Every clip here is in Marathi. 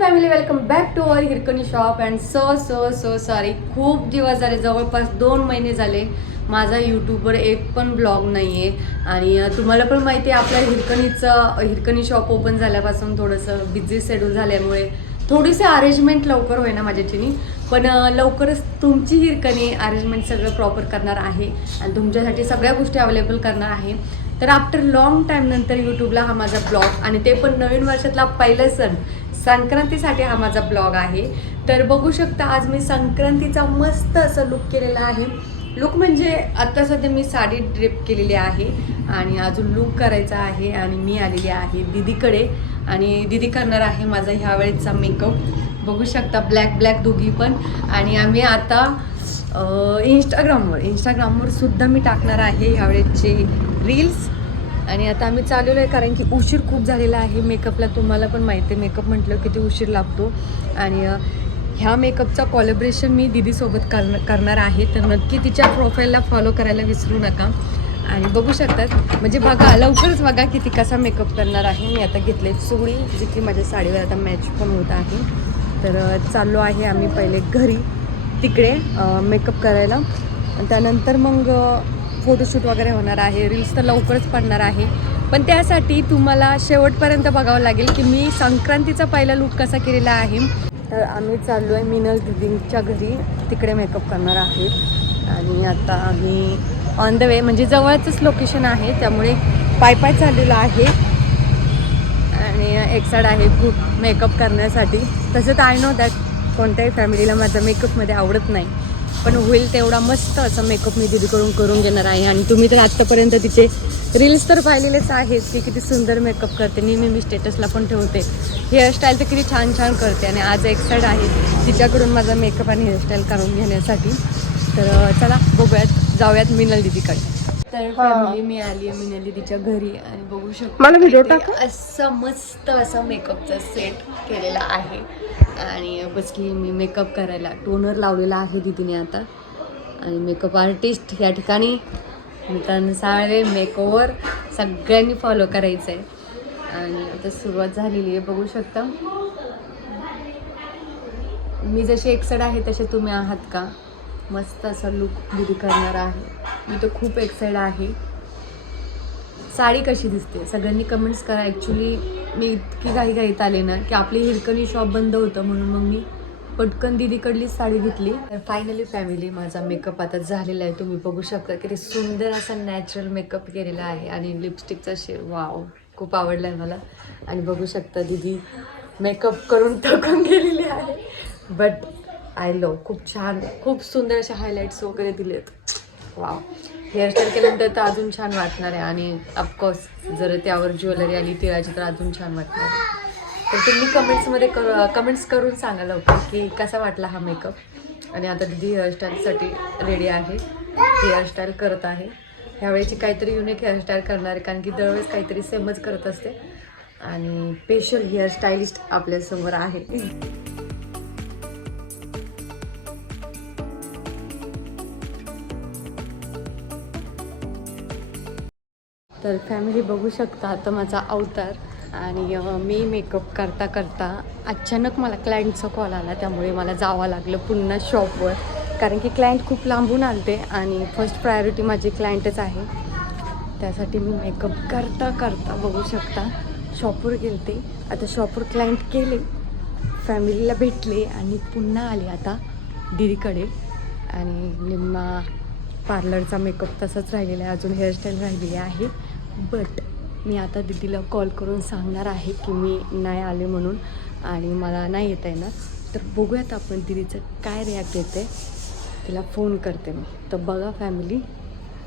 Family welcome back to our Hirkani shop and स स स सॉरी खूप दिवस झाले जवळपास दोन महिने झाले. माझा यूट्यूबवर एक पण ब्लॉग नाही आहे आणि तुम्हाला पण माहिती आहे आपल्या हिरकणीचं हिरकणी शॉप ओपन झाल्यापासून थोडंसं बिझी शेड्यूल झाल्यामुळे थोडीशी अरेंजमेंट लवकर होईना माझ्याच्यानी पण लवकरच तुमची हिरकणी अरेंजमेंट सगळं प्रॉपर करणार आहे. आणि तुमच्यासाठी सगळ्या गोष्टी अवेलेबल करणार आहे. तर आफ्टर लॉंग टाईम नंतर यूट्यूबला हा माझा ब्लॉग आणि ते पण नवीन वर्षातला पहिला सण संक्रांतीसाठी हा माझा ब्लॉग आहे. तर बघू शकता आज मी संक्रांतीचा मस्त असं लुक केलेला आहे. लुक म्हणजे आत्ता सध्या मी साडी ड्रेप केलेली आहे आणि अजून लुक करायचा आहे आणि मी आलेली आहे दिदीकडे आणि दिदी करणार आहे माझा ह्या वेळेचा मेकअप बघू शकता ब्लॅक ब्लॅक दोघी पण. आणि आम्ही आता इंस्टाग्रामवर इंस्टाग्रामवर सुद्धा मी टाकणार आहे ह्यावेळेचे रील्स. आणि आता आम्ही चाललेलो आहे कारण की उशीर खूप झालेला आहे. मेकअपला तुम्हाला पण माहिती आहे मेकअप म्हटलं किती उशीर लागतो. आणि ह्या मेकअपचा कॉलेब्रेशन मी दीदीसोबत कर करणार आहे. तर नक्की तिच्या प्रोफाईलला फॉलो करायला विसरू नका. आणि बघू शकतात. म्हणजे बघा लवकरच बघा की ती कसा मेकअप करणार आहे. मी आता घेतले चुडी जी की माझ्या साडीवर आता मॅच पण होत आहे. तर चाललो आहे आम्ही पहिले घरी तिकडे मेकअप करायला. आणि त्यानंतर मग फोटोशूट वगैरे होणार आहे रील्स तर लवकरच पडणार आहे. पण त्यासाठी तुम्हाला शेवटपर्यंत बघावं लागेल की मी संक्रांतीचा पहिला लूक कसा केलेला आहे. तर आम्ही चाललो आहे मिनल दिदींच्या घरी. तिकडे मेकअप करणार आहेत. आणि आता आम्ही ऑन द वे म्हणजे जवळचंच लोकेशन आहे. त्यामुळे पाय पाय चाललेलं आहे. आणि एक साईड आहे खूप मेकअप करण्यासाठी. तसं तर आय नो दॅट कोणत्याही फॅमिलीला माझा मेकअपमध्ये आवडत नाही. पण होईल तेवढा मस्त असा मेकअप मी दीदीकडून करून घेणार आहे. आणि तुम्ही तर आत्तापर्यंत तिचे रील्स तर पाहिलेलेच आहेत की किती सुंदर मेकअप करते. नेहमी मी स्टेटसला पण ठेवते. हेअरस्टाईल तर किती छान छान करते. आणि आज एक साईड आहे तिच्याकडून माझा मेकअप आणि हेअरस्टाईल करून घेण्यासाठी. तर चला बघूयात जाऊयात मिनल दीदीकडे. फॅमिली मी आली आहे मिनल दीदीच्या घरी आणि बघू शकतो मला व्हिडिओ काहीतरी असं मस्त असं मेकअपचा सेट केलेला आहे. आणि बसली मी मेकअप करायला टोनर लावलेला आहे दीदीने आता. आणि मेकअप आर्टिस्ट या ठिकाणी मित्रांनो साळे मेकओवर सगळ्यांनी फॉलो करायचं आहे आणि आता सुरुवात झालेली आहे बघू शकता. मी जशी एक्साइड आहे तसे तुम्ही आहात का? मस्त असा लुक दिदी करणार आहे. मी तर खूप एक्साइड आहे. साडी कशी दिसते? सगळ्यांनी कमेंट्स करा. ॲक्च्युली मी इतकी घाई घाईत आले ना की आपली हिरकणी शॉप बंद होतं म्हणून मग मी पटकन दिदीकडलीच साडी घेतली. तर फायनली फॅमिली माझा मेकअप आता झालेला आहे. तुम्ही बघू शकता किती सुंदर असा नॅचरल मेकअप केलेला आहे. आणि लिपस्टिकचा शे वाव खूप आवडला आहे मला. आणि बघू शकता दिदी मेकअप करून थकून गेलेली आहे. बट आय लव खूप छान खूप सुंदर असे हायलाईट्स वगैरे दिलेत. वाव हेअरस्टाईल केल्यानंतर तर अजून छान वाटणार आहे आणि ऑफकोर्स जर त्यावर ज्वेलरी आली तिळाची तर अजून छान वाटणार आहे. तर तुम्ही कमेंट्समध्ये कर कमेंट्स करून सांगा लवकर की कसा वाटला हा मेकअप आणि आता दिदी हेअरस्टाईलसाठी रेडी आहे. हेअरस्टाईल करत आहे. ह्यावेळेची काहीतरी युनिक हेअरस्टाईल करणार आहे कारण की दरवेळेस काहीतरी सेमच करत असते. आणि स्पेशल हेअरस्टाईलिस्ट आपल्यासमोर आहे. तर फॅमिली बघू शकता आता माझा अवतार. आणि मी मेकअप करता करता अचानक मला क्लायंटचा कॉल आला त्यामुळे मला जावं लागलं पुन्हा शॉपवर कारण की क्लायंट खूप लांबून आलते आणि फर्स्ट प्रायोरिटी माझी क्लायंटच आहे. त्यासाठी मी मेकअप करता करता बघू शकता शॉपवर गेलते. आता शॉपवर क्लायंट केले फॅमिलीला भेटले आणि पुन्हा आले आता दिदीकडे. आणि निम्मा पार्लरचा मेकअप तसाच राहिलेला आहे अजून हेअरस्टाईल राहिलेली आहे. बट मी आता दीदीला कॉल करून सांगणार आहे की मी नाही आले म्हणून आणि मला नाही येता येणार. तर बघूयात आपण दीदीचं काय रिॲक्ट येते. तिला फोन करते मी. तर बघा फॅमिली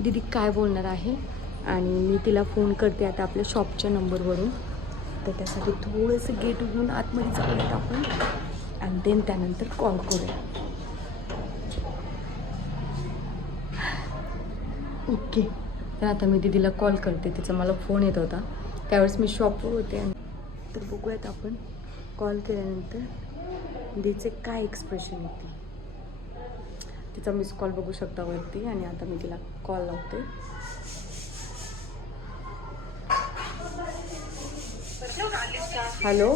दीदी काय बोलणार आहे आणि मी तिला फोन करते आता आपल्या शॉपच्या नंबरवरून तर त्यासाठी थोडंसं गेट उघडून आतमध्ये जाऊयात आपण आणि देन त्यानंतर कॉल करूया. ओके तर आता मी दीदीला कॉल करते. तिचा मला फोन येत होता. त्यावेळेस मी शॉपवर होते आणि तर बघूयात आपण कॉल केल्यानंतर दीदीचे काय एक्सप्रेशन येते तिचा मिस कॉल बघू शकता वरती आणि आता मी तिला कॉल लावते. हॅलो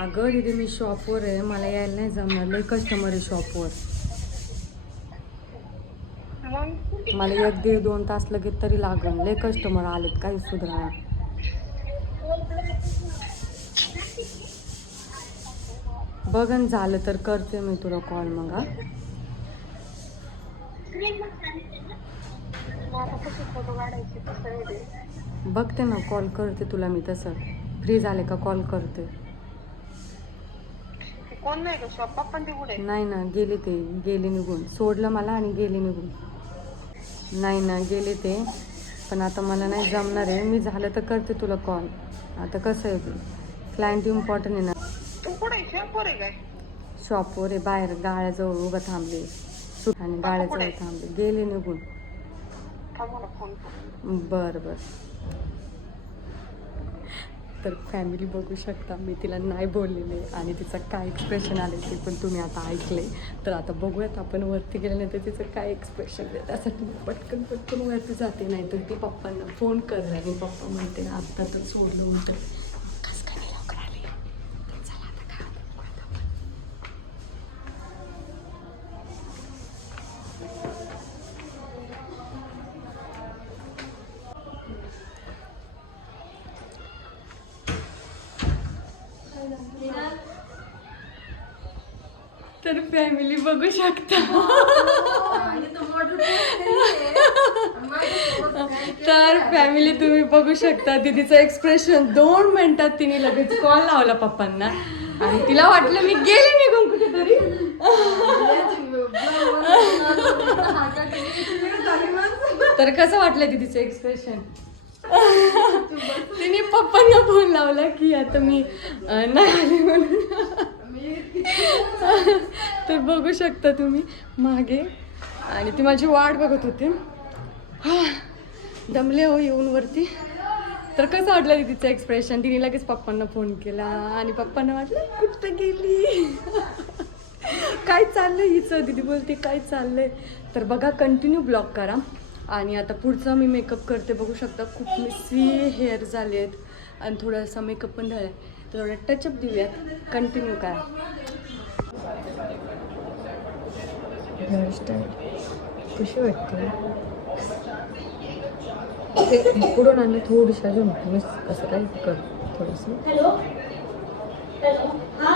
अगं दिदी मी शॉपवर आहे. मला यायला नाही जमणार. लय कस्टमर आहे शॉपवर मग मला एक दीड दोन तास लगेच तरी लागन लय कस्टमर आलेत काही सुधारणा. बघन झालं तर करते मी तुला कॉल मग बघते ना कॉल करते तुला मी तसं. फ्री झाले का कॉल करते. नाही ना गेले ते. गेले निघून. सोडलं मला आणि गेले निघून. नाही ना गेले ते. पण आता मला नाही जमणार आहे. मी झालं तर करते तुला कॉल आता कसं आहे क्लायंट इम्पॉर्टंट आहे ना. तू कुठे शॉपवर आहे काय? शॉपवर आहे. बाहेर गाळ्याजवळ उभं थांबले. आणि गाळ्याजवळ थांबले. गेले निघून. बरं बरं. तर फॅमिली बघू शकता. मी तिला नाही बोललेले आणि तिचं काय एक्सप्रेशन आले ते पण तुम्ही आता ऐकले. तर आता बघूयात आपण वरती गेल्यानंतर तिचं काय एक्सप्रेशन आहे. त्यासाठी पटकन पटकन वरती जाते. नाही तर ती पप्पांना फोन करणार आणि पप्पा म्हणते ना आत्ता तर सोडलं होतं शकता तर फॅमिली तुम्ही बघू शकता दीदीचं एक्सप्रेशन दोन मिनिटात तिने लगेच कॉल लावला पप्पांना. आणि तिला वाटलं मी गेले निघून कुठेतरी. तर कसं वाटलं दिदीचं एक्सप्रेशन तिने पप्पांना फोन लावला की आता मी नाही आले म्हणून. तर बघू शकता तुम्ही मागे. आणि ती माझी वाट बघत होती. हा, दमले हो येऊन वरती. तर कसं वाटलं तिचं एक्सप्रेशन तिने लगेच पप्पांना फोन केला आणि पप्पांना वाटलं कुठं गेली? काय चाललंय हिचं? दिदी बोलते काय चाललंय? तर बघा कंटिन्यू ब्लॉक करा. आणि आता पुढचा मी मेकअप करते. बघू शकता खूप मिसी हेअर झाले आहेत आणि थोडासा मेकअप पण झाला आहे थोडा टचअप देऊयात. कंटिन्यू करा. कशी वाटते? ते पुढून आणलं थोडीशी अजून. मिस असं काय कर थोडंसं. हा.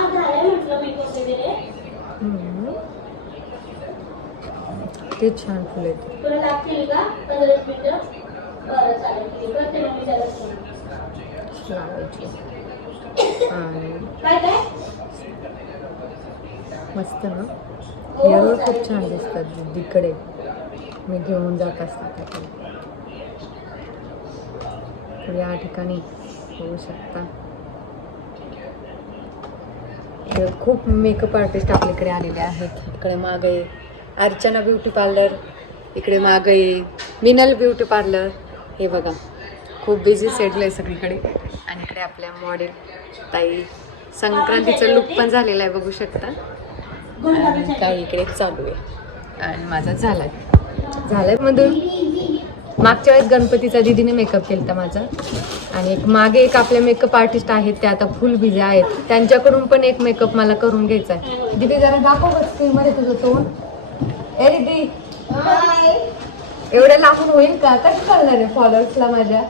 ते छान फुल येते तुला लागतील का? पंधरा मिनिटं? बरं चालेल. ठीक आहे. करते मग मी त्याला फोन. लावायची. आणि काय काय मस्त ना? हेअरवर खूप छान दिसतात दीदीकडे मी घेऊन जात असतात या ठिकाणी होऊ शकता. खूप मेकअप आर्टिस्ट आपल्याकडे आलेले आहेत. इकडे मागे अर्चना ब्युटी पार्लर इकडे मागे मिनल ब्युटी पार्लर हे बघा. खूप बिझी सेटल आहे सगळीकडे. आणि इकडे आपल्या मॉडेल ताई संक्रांतीचं लुक पण झालेलं आहे बघू शकता. आणि काही इकडे चालू आहे. आणि माझा झालाय. झालाय मधून. मागच्या वेळेस गणपतीचा दिदीने मेकअप केला माझा. आणि एक मागे एक आपले मेकअप आर्टिस्ट आहेत ते आता फुल बिझी आहेत. त्यांच्याकडून पण एक मेकअप मला करून घ्यायचा आहे. दिदी जरा दाखव स्क्रीनमध्ये तुझं तोंड. ए दिदी. एवढं लांबून होईल का? कसं चालणार आहे फॉलोअर्सला माझ्या?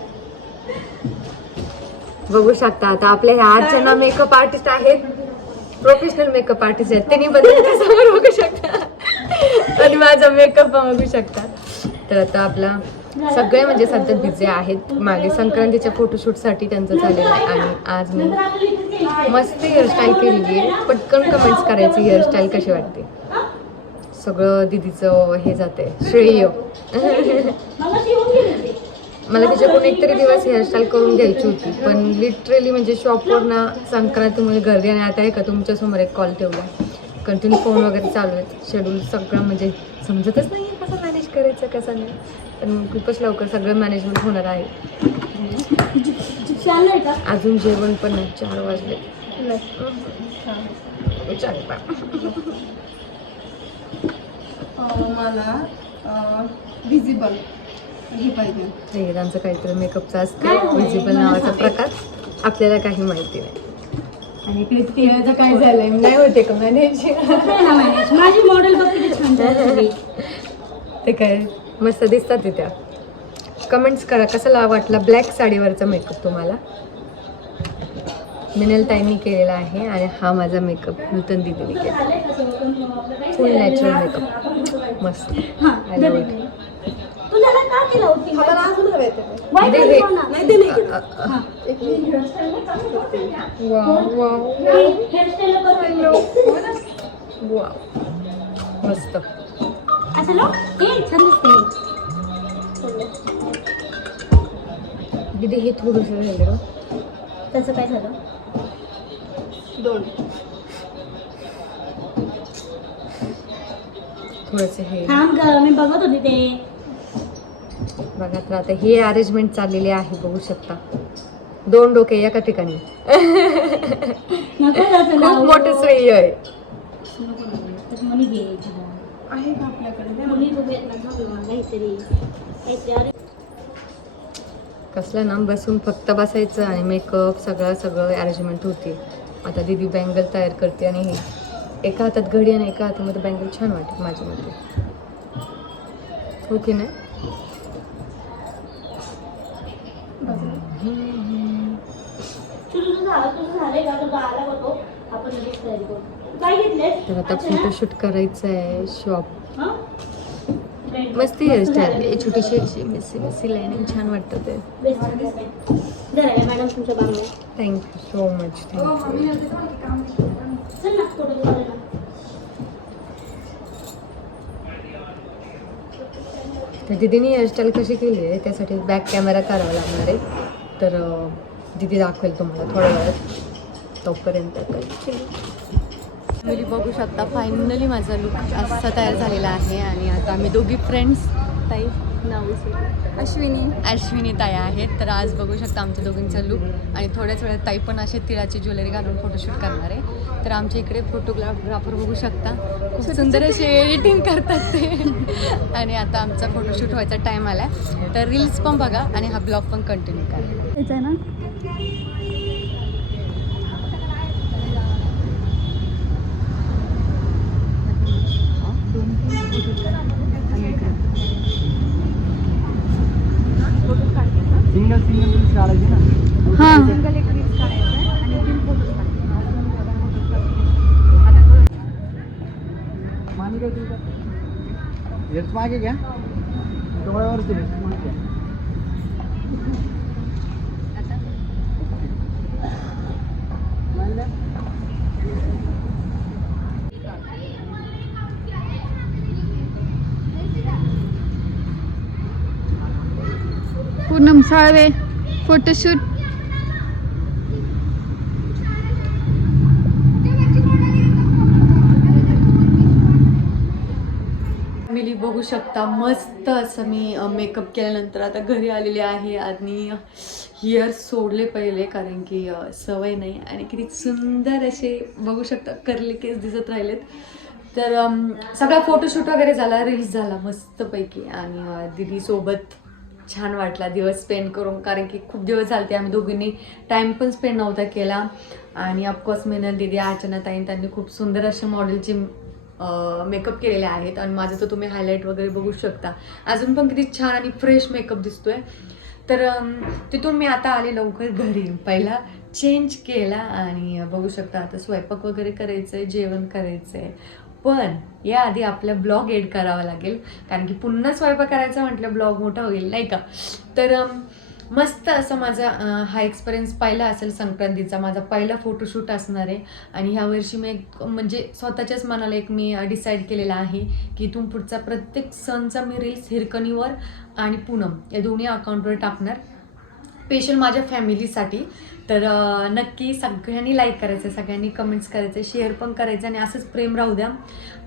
बघू शकता. आता आपल्या ह्या अर्चना मेकअप आर्टिस्ट आहेत. प्रोफेशनल मेकअप आर्टिस्ट आहेत. त्यांनी बदल समोर बघू शकता. आणि माझा मेकअप बघू शकता. तर आता आपला सगळे म्हणजे सध्या बिझी आहेत. मागे संक्रांतीच्या फोटोशूटसाठी त्यांचं झालेलं आहे. आणि आज मी मस्त हेअरस्टाईल केलेली आहे. पटकन कमेंट्स करायची हेअरस्टाईल कशी वाटते? सगळं दिदीचं हे जाते श्रेय. मला त्याच्याकडून एकतरी दिवस हेअरस्टाईल करून घ्यायची होती. पण लिटरली म्हणजे शॉपवर ना संक्रांतीमुळे गर्दी आणि आता आहे का तुमच्यासमोर एक कॉल ठेवला. कंटिन्यू फोन वगैरे चालू आहेत. शेड्यूल सगळं म्हणजे समजतच नाही कसं मॅनेज करायचं कसं नाही. पण खूपच लवकर सगळं मॅनेजमेंट होणार आहे. अजून जेवण पण नाही. चार वाजले. हो, मला विजिबल हे पाहिजे. काहीतरी मेकअपचा असते. विजिबल नावाचा प्रकार. आपल्याला काही माहिती नाही. आणि इकडे तिळाचं काय झालंय? नाही होते का मॅनेज माझी मॉडेल बघ किती छान झाली सगळी. ते काय? मस्त दिसतात ते त्या कमेंट्स करा कसा ला- वाटला ब्लॅक साडीवरचा मेकअप तुम्हाला? मिनल ताईनी केलेला आहे आणि हा माझा मेकअप नूतन दिदीने केला. आपण कुठं काढतो? मस्त. हा, I love it. नाही. तू त्याला का केला होती मला अजून हवे ते. White दे आणि हे. नाही ते नाही हा. मस्त. असं लो? छान दिसते. दीदी हे थोडंसं राहिलं त्याचं काय झालं? दोन. थोडंसं हे. थांब ग मी बघत होती ते. बघा तर आता हे अरेंजमेंट चाललेली आहे बघू शकता. दोन डोके एका ठिकाणी. खूप नाव. मोठे सोयी आहे. कसलं ना बसून फक्त बसायचं आणि मेकअप सगळं सगळं अरेंजमेंट होती. आता दीदी बँगल तयार करते आणि हे. एका हातात घडी आणि एका हातामध्ये बँगल छान वाटते माझ्या मते हो की नाही तुझं तुझं झालं तुझं झालंय का तुझा आला होतो आपण लगेच तयारी करू तू काय घेतलेस तर आता फोटोशूट करायचं आहे शॉप. मस्त हेअरस्टाईल छोटीशी अशी मिसी मिसी लाईनिंग छान वाटतं ते आहे. Thank you so much thank you. तर दिदीने हेअरस्टाईल कशी केली आहे त्यासाठी बॅक कॅमेरा करावा लागणार आहे तर दिदी दाखवेल तुम्हाला थोड्या वेळात. तोपर्यंत मुली बघू शकता फायनली माझा लुक असा तयार झालेला आहे आणि आता आम्ही दोघी फ्रेंड्स ताई नाव. अश्विनी. अश्विनी ताई आहेत. तर आज बघू शकता आमच्या दोघींचा लुक आणि थोड्याच वेळात ताई पण असे तिळाची ज्वेलरी घालून फोटोशूट करणार आहे. तर आमच्या इकडे फोटोग्राफर बघू शकता. खूप सुंदर असे एडिटिंग करतात ते. आणि आता आमचा फोटोशूट व्हायचा टाईम आला तर रील्स पण बघा आणि हा ब्लॉग पण कंटिन्यू करा. तेच आहे ना सिंगल सिंगल रील्स काढायची ना हां मागे काय तुझं हेच मागे घ्या डोळ्यावरचे हेच मागे पूनम साळवे फोटोशूट। फॅमिली बघू शकता मस्त असं मी मेकअप केल्यानंतर आता घरी आलेले आहे आणि हिअर सोडले पहिले कारण की सवय नाही आणि किती सुंदर असे बघू शकता करले केस दिसत राहिलेत. तर सगळा फोटोशूट वगैरे झाला रील्स झाला मस्तपैकी आणि दिदीसोबत छान वाटला दिवस स्पेंड करून. कारण की खूप दिवस झाले आम्ही दोघींनी टाईम पण स्पेंड नव्हता केला. आणि ऑफकोर्स मिनल दिदी अर्चना ताईन त्यांनी खूप सुंदर असे मॉडेलचे मेकअप केलेले आहेत. आणि माझं तर तुम्ही हायलाईट वगैरे बघू शकता. अजून पण किती छान आणि फ्रेश मेकअप दिसतोय. तर तिथून मी आता आले लवकर घरी. पहिला चेंज केला आणि बघू शकता आता स्वयंपाक वगैरे करायचं आहे जेवण करायचं आहे पण याआधी आपला ब्लॉग एड करावा लागेल. कारण की पुन्हा स्वयंपाक करायचा म्हटलं ब्लॉग मोठा होईल नाही का? तर मस्त असं माझा हा एक्सपिरियन्स पहिला असेल संक्रांतीचा. माझा पहिला फोटोशूट असणार आहे. आणि ह्या वर्षी मी एक म्हणजे स्वतःच्याच मनाला एक मी डिसाईड केलेला आहे की इथून पुढचा प्रत्येक सणचा मी रील्स हिरकणीवर आणि पूनम या दोन्ही अकाउंटवर टाकणार. स्पेशल माझ्या फॅमिलीसाठी तर नक्की सगळ्यांनी लाईक करायचं सगळ्यांनी कमेंट्स करायचे शेअर पण करायचं आणि असंच प्रेम राहू द्या.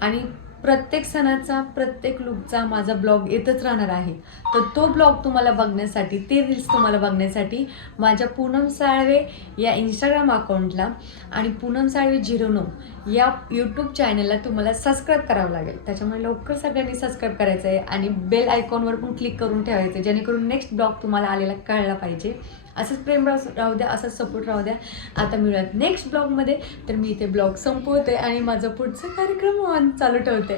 आणि प्रत्येक सणाचा प्रत्येक लुकचा माझा ब्लॉग येतच राहणार आहे. तर तो ब्लॉग तुम्हाला बघण्यासाठी ते रील्स तुम्हाला बघण्यासाठी माझ्या पूनम साळवे या इंस्टाग्राम अकाउंटला आणि पूनम साळवे झिरो नऊ या यूट्यूब चॅनलला तुम्हाला सबस्क्राईब करावं लागेल. त्याच्यामुळे लवकर सगळ्यांनी सबस्क्राईब करायचं आहे आणि बेल आयकॉनवर पण क्लिक करून ठेवायचं आहे जेणेकरून नेक्स्ट ब्लॉग तुम्हाला आलेला कळला पाहिजे. असंच प्रेम राहू राहू द्या असंच सपोर्ट राहू द्या. आता मिळूयात नेक्स्ट ब्लॉगमध्ये तर मी इथे ब्लॉग संपवते आणि माझं पुढचं कार्यक्रम ऑन चालू ठेवते